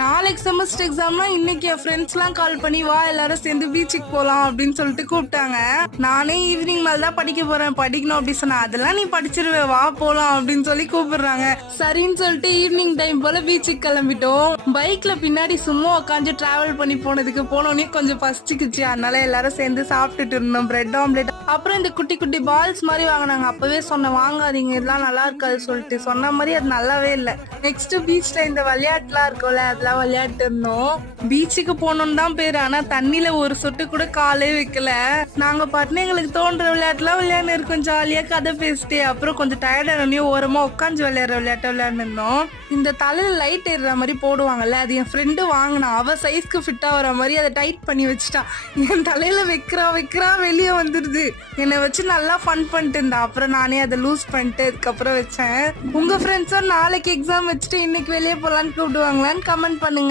நாளைக்கு செமஸ்டர் எக்ஸாம்னா இன்னைக்கு என் ஃப்ரெண்ட்ஸ்லாம் கால் பண்ணி வா எல்லாரும் சேர்ந்து பீச்சுக்கு போலாம் அப்படின்னு சொல்லிட்டு கூப்பிட்டாங்க. நானே ஈவினிங் மேல தான் படிக்க போறேன், படிக்கணும் அப்படி சொன்னேன். அதெல்லாம் நீ படிச்சிருவே, வா போலாம் அப்படின்னு சொல்லி கூப்பிடுறாங்க. சரின்னு சொல்லிட்டு ஈவினிங் டைம் போல பீச்சுக்கு கிளம்பிட்டோம். பைக்ல பின்னாடி சும்மா உட்காந்து டிராவல் பண்ணி போனதுக்கு போனோடனே கொஞ்சம் பசிச்சுக்குச்சு. அதனால எல்லாரும் சேர்ந்து சாப்பிட்டுட்டு இருந்தோம் பிரெட் ஆம்லெட். அப்புறம் இந்த குட்டி குட்டி பால்ஸ் மாதிரி வாங்கினாங்க. அப்பவே சொன்ன வாங்காதீங்க, இதெல்லாம் நல்லா இருக்காது சொல்லிட்டு. சொன்ன மாதிரி அது நல்லாவே இல்லை. நெக்ஸ்ட் பீச்ல இந்த விளையாட்டுலாம் இருக்கும்ல, அதெல்லாம் விளையாட்டு இருந்தோம். பீச்சுக்கு போகணும்னு தான் பேரு, ஆனா தண்ணியில ஒரு சொட்டு கூட காலே வைக்கல. நாங்க பாட்டுன்னு எங்களுக்கு தோன்ற விளையாட்டுலாம் விளையாண்டு இருக்கோம், ஜாலியா கதை பேசிட்டு. அப்புறம் கொஞ்சம் டயர்டானே ஓரமா உட்காந்து விளையாடுற விளையாட்ட விளையாண்டு இருந்தோம். இந்த தலையில லைட் ஏறுற மாதிரி போடுவாங்கல்ல, அது என் ஃப்ரெண்டு வாங்கினா. அவ சைஸ்க்கு ஃபிட்டா வர மாதிரி அதை டைட் பண்ணி வச்சுட்டான். என் தலையில வைக்கிறா வெளியே வந்துடுது. என்னை வச்சு நல்லா ஃபன் பண்ணிட்டு இருந்தா. அப்புறம் நானே அதை லூஸ் பண்ணிட்டு அதுக்கப்புறம் வச்சேன். உங்க ஃப்ரெண்ட்ஸும் நாளைக்கு எக்ஸாம் வச்சுட்டு இன்னைக்கு வெளியே போலான்னு கூப்பிடுவாங்களான்னு கமெண்ட் பண்ணுங்க.